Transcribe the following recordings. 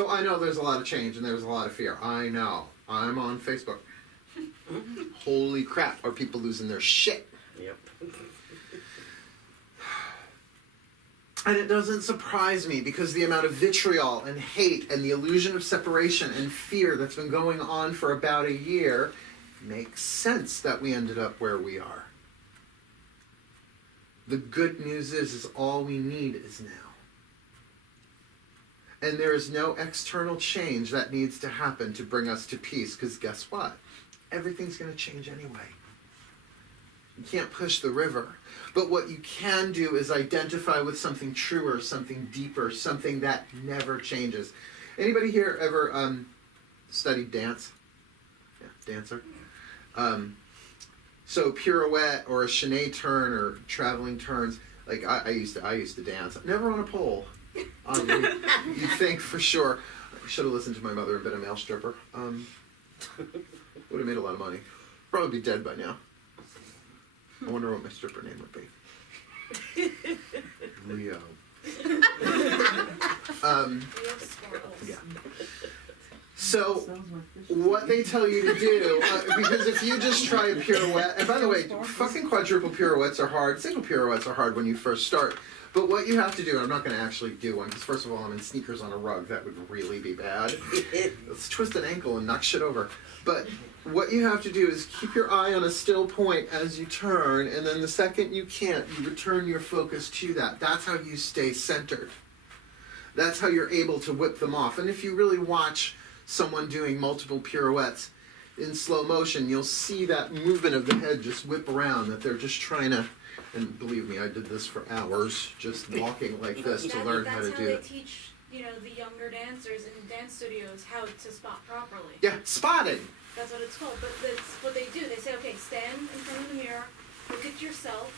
So I know there's a lot of change and there's a lot of fear. I know. I'm on Facebook. Holy crap, are people losing their shit? Yep. And it doesn't surprise me because the amount of vitriol and hate and the illusion of separation and fear that's been going on for about a year makes sense that we ended up where we are. The good news is all we need is now. And there is no external change that needs to happen to bring us to peace, because guess what? Everything's going to change anyway. You can't push the river. But what you can do is identify with something truer, something deeper, something that never changes. Anybody here ever studied dance? Yeah, dancer. So pirouette or a chaîné turn or traveling turns, like I used to dance. Never on a pole. You'd think for sure. I should have listened to my mother and been a male stripper. Would have made a lot of money. Probably be dead by now. I wonder what my stripper name would be. Leo. Yeah. So, what they tell you to do, because if you just try a pirouette, and by the way, fucking quadruple pirouettes are hard. Single pirouettes are hard when you first start. But what you have to do, and I'm not going to actually do one, because first of all, I'm in sneakers on a rug. That would really be bad. Let's twist an ankle and knock shit over. But what you have to do is keep your eye on a still point as you turn, and then the second you can't, you return your focus to that. That's how you stay centered. That's how you're able to whip them off. And if you really watch someone doing multiple pirouettes in slow motion, you'll see that movement of the head just whip around, that they're just trying to, and believe me, I did this for hours, just walking like this to learn how to do it. That's how they teach, the younger dancers in dance studios how to spot properly. Yeah, spotting. That's what it's called. But that's what they do. They say, okay, stand in front of the mirror, look at yourself,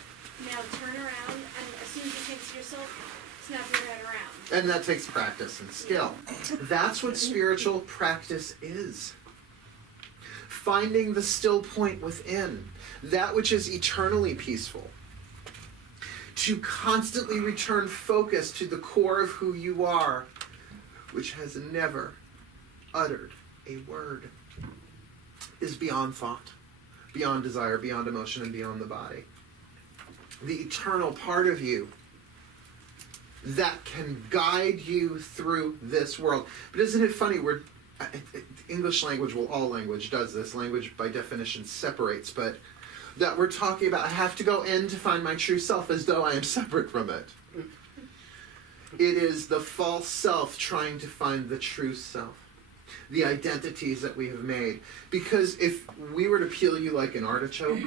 now turn around, and as soon as you can see yourself, snap your head around. And that takes practice and skill. Yeah. That's what spiritual practice is. Finding the still point within, that which is eternally peaceful. To constantly return focus to the core of who you are, which has never uttered a word, is beyond thought, beyond desire, beyond emotion, and beyond the body. The eternal part of you that can guide you through this world. But isn't it funny, English language, well, all language does this. Language, by definition, separates, but that we're talking about, I have to go in to find my true self as though I am separate from it. It is the false self trying to find the true self. The identities that we have made. Because if we were to peel you like an artichoke,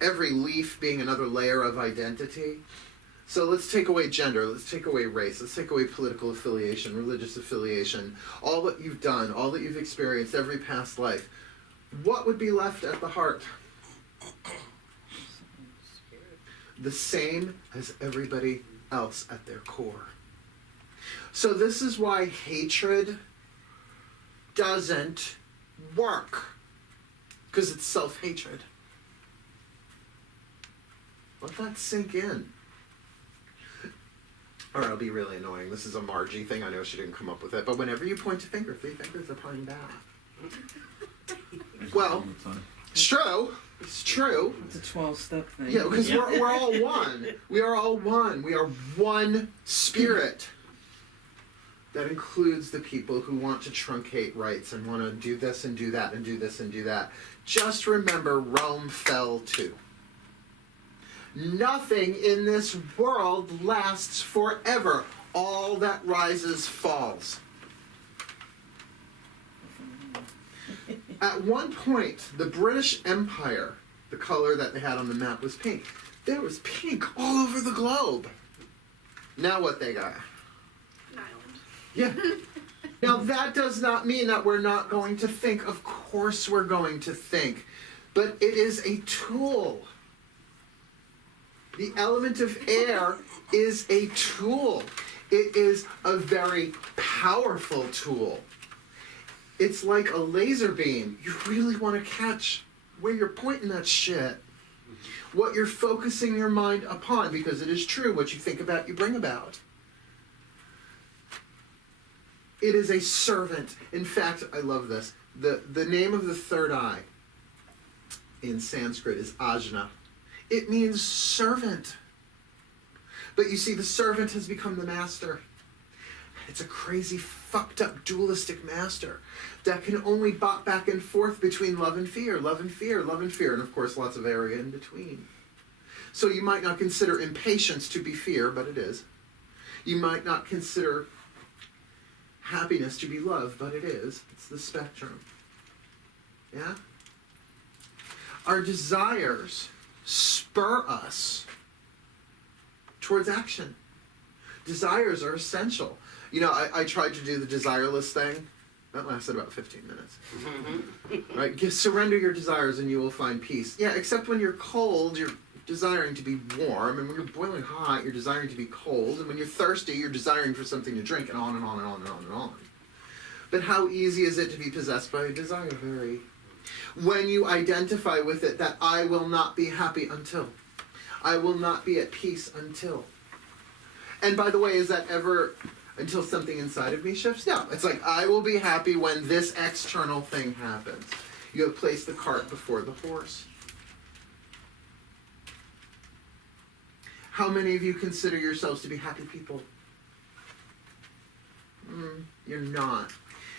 every leaf being another layer of identity. So let's take away gender, let's take away race, let's take away political affiliation, religious affiliation, all that you've done, all that you've experienced, every past life. What would be left at the heart? The same as everybody else at their core. So this is why hatred doesn't work. Because it's self-hatred. Let that sink in. Or it'll be really annoying. This is a Margie thing. I know she didn't come up with it. But whenever you point a finger, 3 fingers are pointing back. Well, it's true. It's true. It's a 12-step thing. Yeah, because we're all one. We are all one. We are one spirit. That includes the people who want to truncate rights and want to do this and do that and do this and do that. Just remember, Rome fell too. Nothing in this world lasts forever. All that rises falls. At one point, the British Empire, the color that they had on the map was pink. There was pink all over the globe. Now what they got? An island. Yeah. Now that does not mean that we're not going to think. Of course we're going to think. But it is a tool. The element of air is a tool. It is a very powerful tool. It's like a laser beam. You really want to catch where you're pointing that shit. What you're focusing your mind upon, because it is true, what you think about, you bring about. It is a servant. In fact, I love this. The name of the third eye in Sanskrit is ajna. It means servant. But you see, the servant has become the master. It's a crazy, fucked up, dualistic master that can only bop back and forth between love and fear, love and fear, love and fear, and of course lots of area in between. So you might not consider impatience to be fear, but it is. You might not consider happiness to be love, but it is. It's the spectrum. Yeah? Our desires spur us towards action. Desires are essential. You know, I tried to do the desire list thing. That lasted about 15 minutes. Right? Surrender your desires and you will find peace. Yeah, except when you're cold, you're desiring to be warm. And when you're boiling hot, you're desiring to be cold. And when you're thirsty, you're desiring for something to drink, and on and on and on and on and on. But how easy is it to be possessed by a desire? Very. When you identify with it that I will not be happy until. I will not be at peace until. And by the way, is that ever until something inside of me shifts? No. It's like, I will be happy when this external thing happens. You have placed the cart before the horse. How many of you consider yourselves to be happy people? You're not.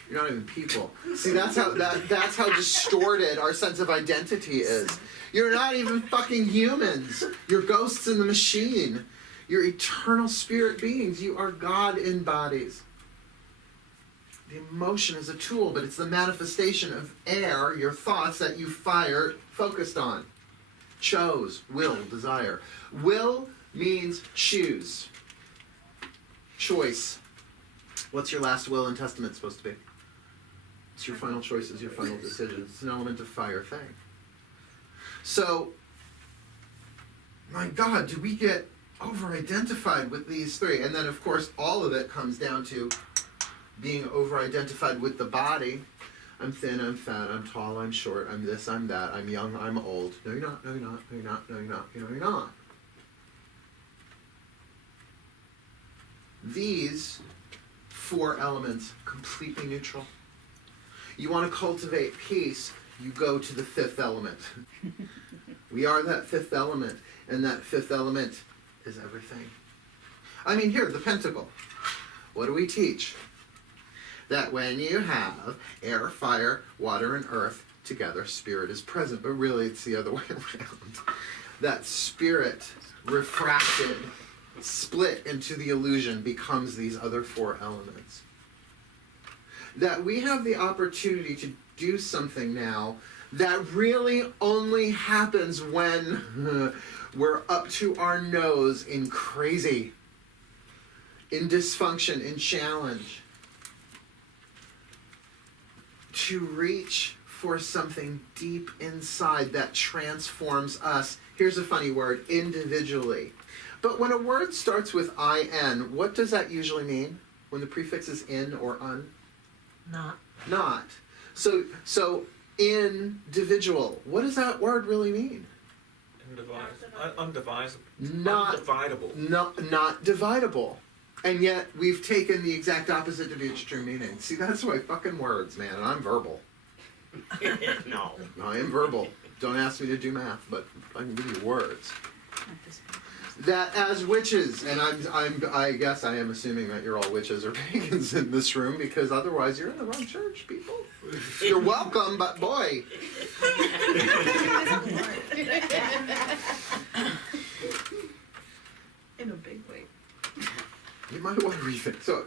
You're not even people. See, that's how distorted our sense of identity is. You're not even fucking humans. You're ghosts in the machine. You're eternal spirit beings. You are God in bodies. The emotion is a tool, but it's the manifestation of air, your thoughts that you focused on. Chose, will, desire. Will means choose. Choice. What's your last will and testament supposed to be? It's your final choices, your final decisions. It's an element of fire thing. So, my God, do we get over-identified with these three? And then, of course, all of it comes down to being over-identified with the body. I'm thin, I'm fat, I'm tall, I'm short, I'm this, I'm that, I'm young, I'm old. No, you're not, no, you're not, no, you're not, no, you're not, no, you're not. These four elements, completely neutral. You want to cultivate peace, you go to the fifth element. We are that fifth element, and that fifth element is everything. I mean, here, the pentacle. What do we teach? That when you have air, fire, water, and earth together, spirit is present. But really, it's the other way around. That spirit refracted, split into the illusion, becomes these other four elements. That we have the opportunity to do something now that really only happens when we're up to our nose in crazy, in dysfunction, in challenge. To reach for something deep inside that transforms us. Here's a funny word, individually. But when a word starts with IN, what does that usually mean? When the prefix is in or un? Not. So individual. What does that word really mean? Undivisible. Undividable. Not dividable. And yet we've taken the exact opposite to be its true meaning. See, that's why fucking words, man. And I'm verbal. No. I am verbal. Don't ask me to do math, but I can give you words. That as witches, and I guess I am assuming that you're all witches or pagans in this room, because otherwise you're in the wrong church, people. You're welcome, but boy. In a big way. You might want to rethink. So,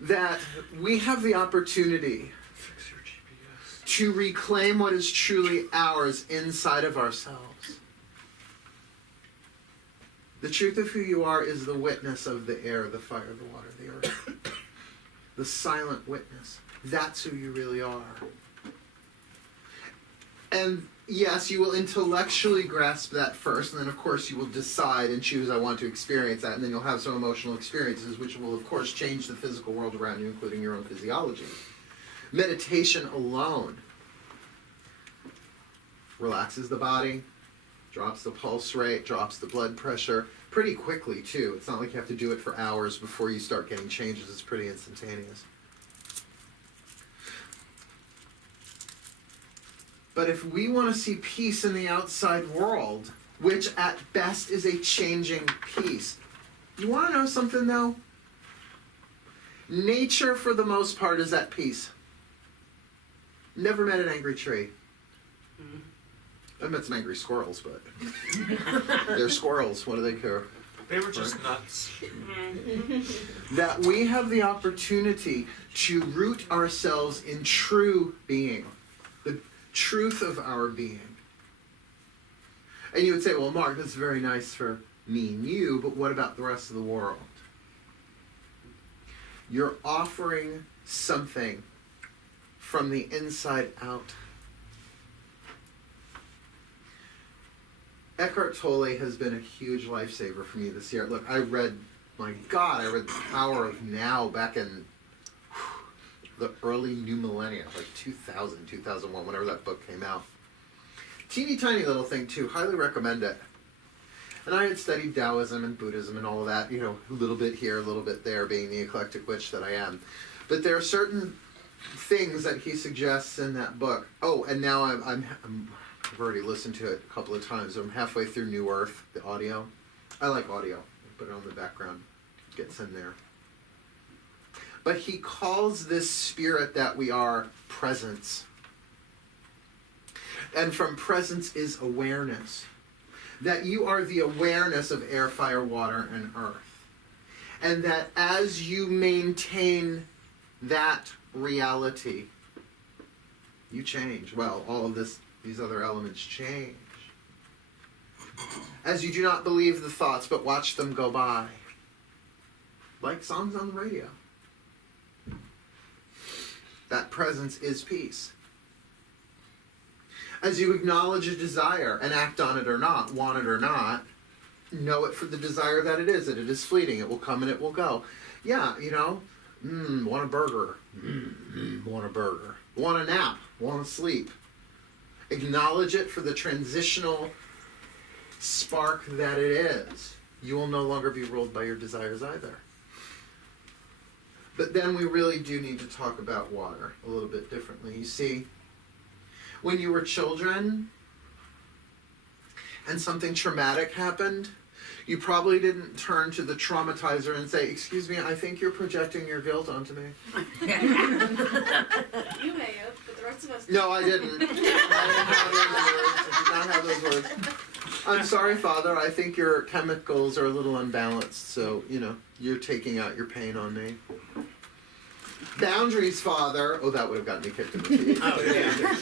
that we have the opportunity Fix your GPS. to reclaim what is truly ours inside of ourselves. The truth of who you are is the witness of the air, the fire, the water, the earth. The silent witness. That's who you really are. And yes, you will intellectually grasp that first, and then of course you will decide and choose, I want to experience that, and then you'll have some emotional experiences which will of course change the physical world around you, including your own physiology. Meditation alone relaxes the body, Drops the pulse rate, drops the blood pressure pretty quickly too. It's not like you have to do it for hours before you start getting changes. It's pretty instantaneous. But if we want to see peace in the outside world, which at best is a changing peace, you want to know something though? Nature, for the most part, is at peace. Never met an angry tree. I've met some angry squirrels, but they're squirrels. What do they care? They were just nuts. That we have the opportunity to root ourselves in true being, the truth of our being. And you would say, well, Mark, that's very nice for me and you, but what about the rest of the world? You're offering something from the inside out. Eckhart Tolle has been a huge lifesaver for me this year. Look, I read The Power of Now back in the early new millennia, like 2000, 2001, whenever that book came out. Teeny tiny little thing too, highly recommend it. And I had studied Taoism and Buddhism and all of that, a little bit here, a little bit there, being the eclectic witch that I am. But there are certain things that he suggests in that book. Oh, and now I've already listened to it a couple of times. I'm halfway through New Earth, the audio. I like audio. I put it on the background. It gets in there. But he calls this spirit that we are presence. And from presence is awareness. That you are the awareness of air, fire, water, and earth. And that as you maintain that reality, you change. Well, all of these other elements change. As you do not believe the thoughts, but watch them go by. Like songs on the radio. That presence is peace. As you acknowledge a desire and act on it or not, want it or not, know it for the desire that it is fleeting, it will come and it will go. Yeah, want a burger, want a burger. Want a nap, want to sleep. Acknowledge it for the transitional spark that it is. You will no longer be ruled by your desires either. But then we really do need to talk about water a little bit differently. You see, when you were children and something traumatic happened, you probably didn't turn to the traumatizer and say, "Excuse me, I think you're projecting your guilt onto me." You may have, but the rest of us No, I didn't. I did not have those words. I'm sorry, Father, I think your chemicals are a little unbalanced, so, you're taking out your pain on me. Boundaries, Father. Oh, that would have gotten me kicked in the teeth. Oh, yeah.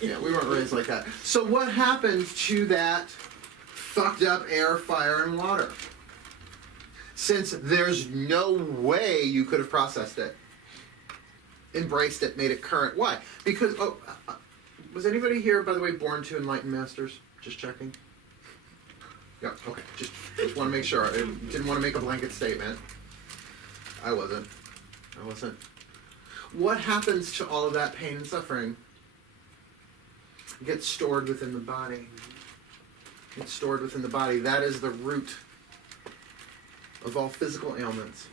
Yeah, we weren't raised like that. So what happened to that fucked up air, fire, and water? Since there's no way you could have processed it, embraced it, made it current. Why? Because, was anybody here, by the way, born to enlightened masters? Just checking. Yeah, okay. Just want to make sure. I didn't want to make a blanket statement. I wasn't. What happens to all of that pain and suffering? It gets stored within the body. It's stored within the body. That is the root of all physical ailments.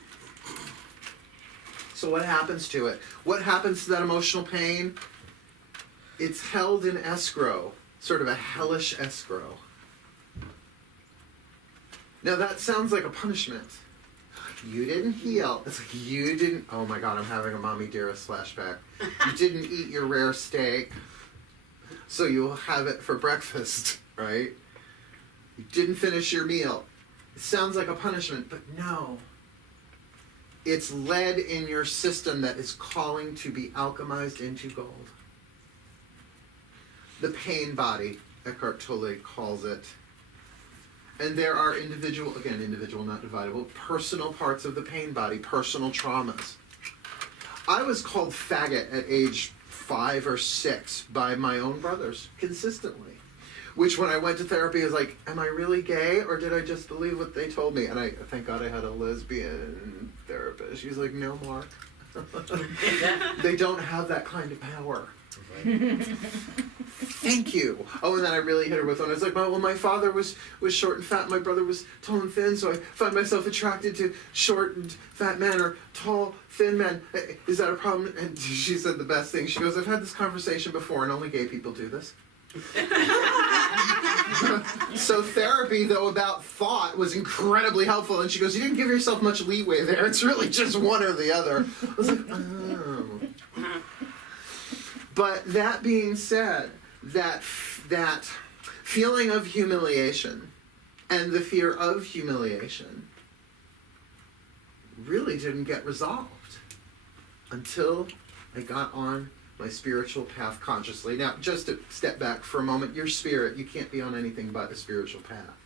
So what happens to it? What happens to that emotional pain? It's held in escrow, sort of a hellish escrow. Now that sounds like a punishment. You didn't heal. It's like you didn't. Oh my God, I'm having a Mommy Dearest flashback. You didn't eat your rare steak, so you'll have it for breakfast, right? You didn't finish your meal. It sounds like a punishment, but no. It's lead in your system that is calling to be alchemized into gold. The pain body, Eckhart Tolle calls it. And there are individual, not dividable, personal parts of the pain body, personal traumas. I was called faggot at age 5 or 6 by my own brothers, consistently. Which when I went to therapy, I was like, am I really gay, or did I just believe what they told me? And I thank God I had a lesbian therapist. She's like, no, Mark. They don't have that kind of power. Thank you. Oh, and then I really hit her with one. I was like, well, my father was short and fat. My brother was tall and thin, so I find myself attracted to short and fat men or tall, thin men. Is that a problem? And she said the best thing. She goes, I've had this conversation before, and only gay people do this. So therapy, though, about thought was incredibly helpful. And she goes, you didn't give yourself much leeway there. It's really just one or the other. I was like, oh. But that being said, that feeling of humiliation and the fear of humiliation really didn't get resolved until I got on my spiritual path consciously. Now, just to step back for a moment, your spirit, you can't be on anything but a spiritual path.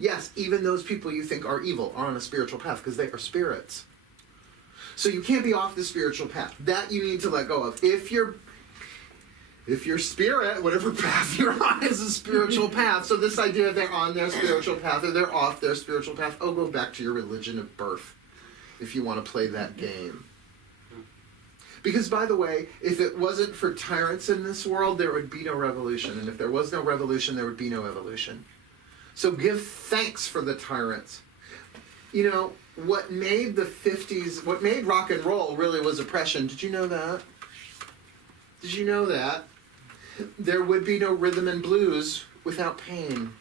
Yes, even those people you think are evil are on a spiritual path because they are spirits. So you can't be off the spiritual path. That you need to let go of. If your spirit, whatever path you're on, is a spiritual path, so this idea of they're on their spiritual path or they're off their spiritual path, go back to your religion of birth if you want to play that game. Because, by the way, if it wasn't for tyrants in this world, there would be no revolution. And if there was no revolution, there would be no evolution. So give thanks for the tyrants. You know, what made the 50s, what made rock and roll really was oppression. Did you know that? Did you know that? There would be no rhythm and blues without pain.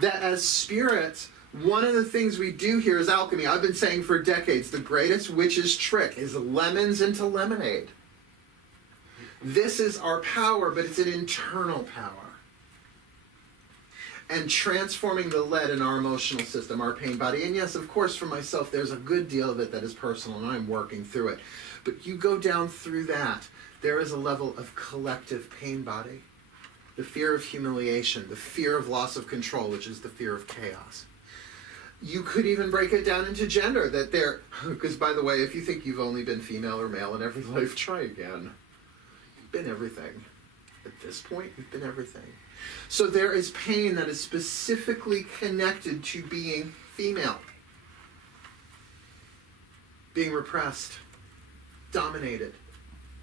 That as spirits, one of the things we do here is alchemy. I've been saying for decades, the greatest witch's trick is lemons into lemonade. This is our power, but it's an internal power. And transforming the lead in our emotional system, our pain body. And yes, of course, for myself, there's a good deal of it that is personal, and I'm working through it. But you go down through that, there is a level of collective pain body. The fear of humiliation, the fear of loss of control, which is the fear of chaos. You could even break it down into gender, that there, because by the way, if you think you've only been female or male in every life, try again. You've been everything. At this point, you've been everything. So there is pain that is specifically connected to being female. Being repressed, dominated,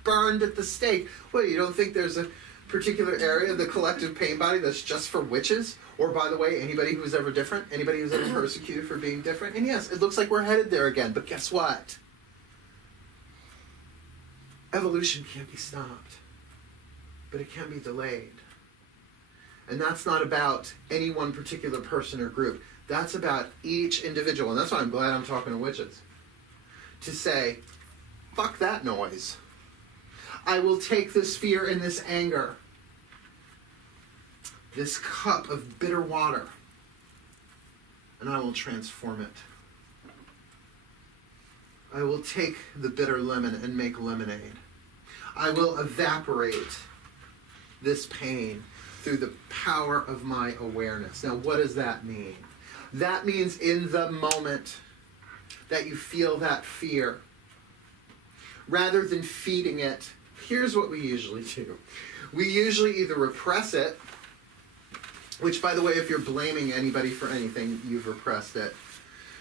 burned at the stake. What, you don't think there's a particular area of the collective pain body that's just for witches? Or, by the way, anybody who's ever different? Anybody who's ever persecuted for being different? And yes, it looks like we're headed there again, but guess what? Evolution can't be stopped, but it can be delayed. And that's not about any one particular person or group. That's about each individual. And that's why I'm glad I'm talking to witches. To say, fuck that noise. I will take this fear and this anger, this cup of bitter water, and I will transform it. I will take the bitter lemon and make lemonade. I will evaporate this pain through the power of my awareness. Now, what does that mean? That means in the moment that you feel that fear, rather than feeding it, here's what we usually do. We usually either repress it, which, by the way, if you're blaming anybody for anything, you've repressed it.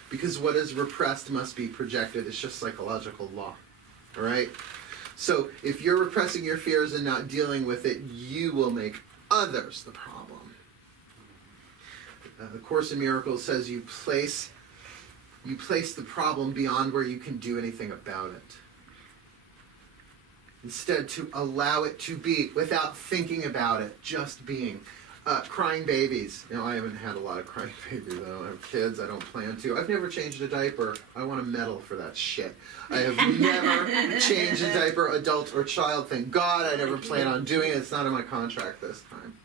Because what is repressed must be projected. It's just psychological law. All right? So if you're repressing your fears and not dealing with it, you will make others the problem. The Course in Miracles says you place the problem beyond where you can do anything about it. Instead, to allow it to be without thinking about it, just being. Crying babies. You know, I haven't had a lot of crying babies. I don't have kids. I don't plan to. I've never changed a diaper. I want a medal for that shit. I have never changed a diaper, adult or child. Thank God I never plan on doing it. It's not in my contract this time.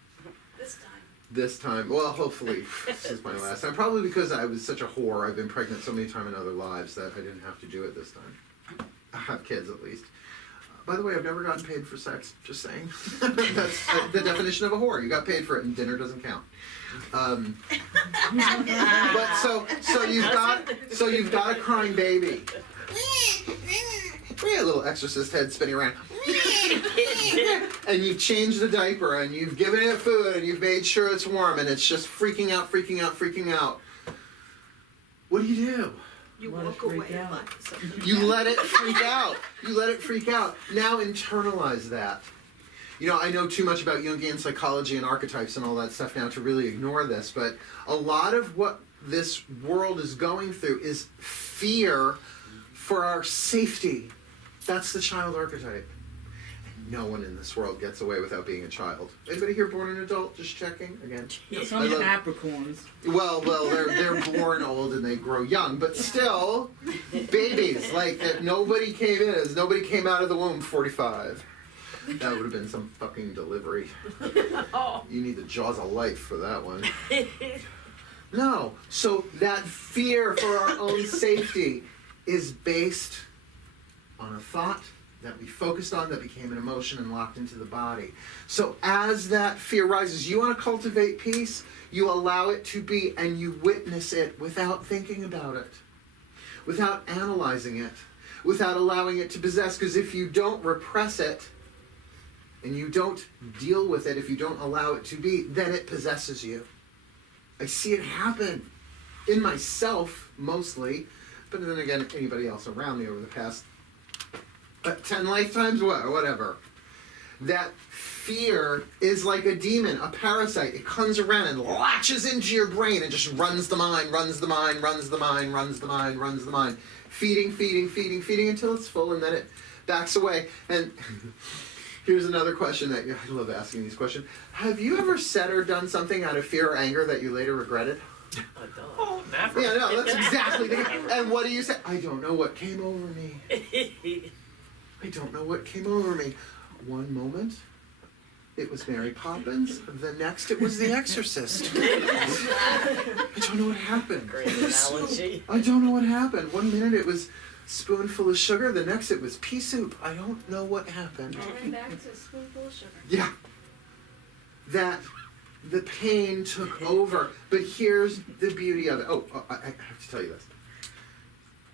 This time. Well, hopefully this is my last time. Probably because I was such a whore. I've been pregnant so many times in other lives that I didn't have to do it this time. I have kids at least. By the way, I've never gotten paid for sex. Just saying. That's the definition of a whore. You got paid for it, and dinner doesn't count. But so you've got a crying baby. We had a little exorcist head spinning around. And you've changed the diaper, and you've given it food, and you've made sure it's warm, and it's just freaking out. What do? You Let it walk freak away and out. laugh at something. You let it freak out. You let it freak out. Now internalize that. You know, I know too much about Jungian psychology and archetypes and all that stuff now to really ignore this, but a lot of what this world is going through is fear for our safety. That's the child archetype. And no one in this world gets away without being a child. Anybody here born an adult? Just checking again. Some I love- Capricorns. Well, they're born old and they grow young, but still, babies. Like that, nobody came out of the womb 45. That would have been some fucking delivery. You need the jaws of life for that one. No, so that fear for our own safety is based on a thought that we focused on that became an emotion and locked into the body. So as that fear rises, you want to cultivate peace, you allow it to be and you witness it without thinking about it, without analyzing it, without allowing it to possess. Because if you don't repress it and you don't deal with it, if you don't allow it to be, then it possesses you. I see it happen in myself mostly, but then again, anybody else around me over the past 10 lifetimes, whatever. That fear is like a demon, a parasite. It comes around and latches into your brain and just runs the mind, runs the mind, runs the mind, runs the mind, runs the mind. Feeding until it's full, and then it backs away. And here's another question that I love asking these questions. Have you ever said or done something out of fear or anger that you later regretted? I don't. Oh, never. Yeah, no, that's exactly the And what do you say? I don't know what came over me. I don't know what came over me. One moment, it was Mary Poppins. The next, it was The Exorcist. I don't know what happened. Great analogy. I don't know what happened. One minute it was spoonful of sugar. The next it was pea soup. I don't know what happened. And then back to a spoonful of sugar. Yeah. That the pain took over. But here's the beauty of it. Oh, I have to tell you this.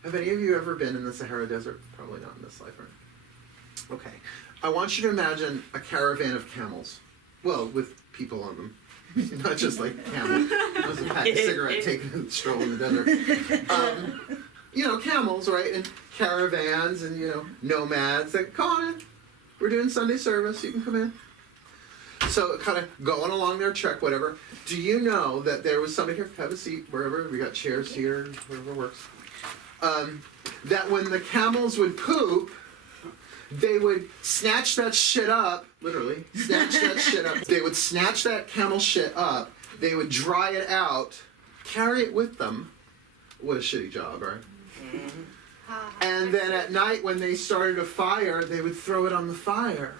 Have any of you ever been in the Sahara Desert? Probably not in this life, right? Okay. I want you to imagine a caravan of camels. Well, with people on them. Not just like camels. Just a pack of cigarette taking a stroll in the desert. You know, camels, right? And caravans and, you know, nomads that come on in. We're doing Sunday service. You can come in. So kind of going along their trek, whatever. Do you know that there was somebody here? Have a seat, wherever. We got chairs here, whatever works. That when the camels would poop, they would snatch that shit up, literally, snatch that shit up. They would snatch that camel shit up, they would dry it out, carry it with them. What a shitty job, right? And then at night when they started a fire, they would throw it on the fire.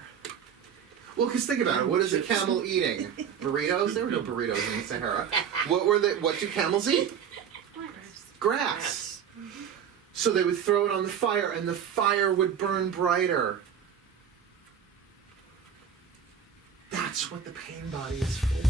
Well, because think about it, what is a camel eating? Burritos? There were no burritos in the Sahara. What do camels eat? Grass. So they would throw it on the fire, and the fire would burn brighter. That's what the pain body is for.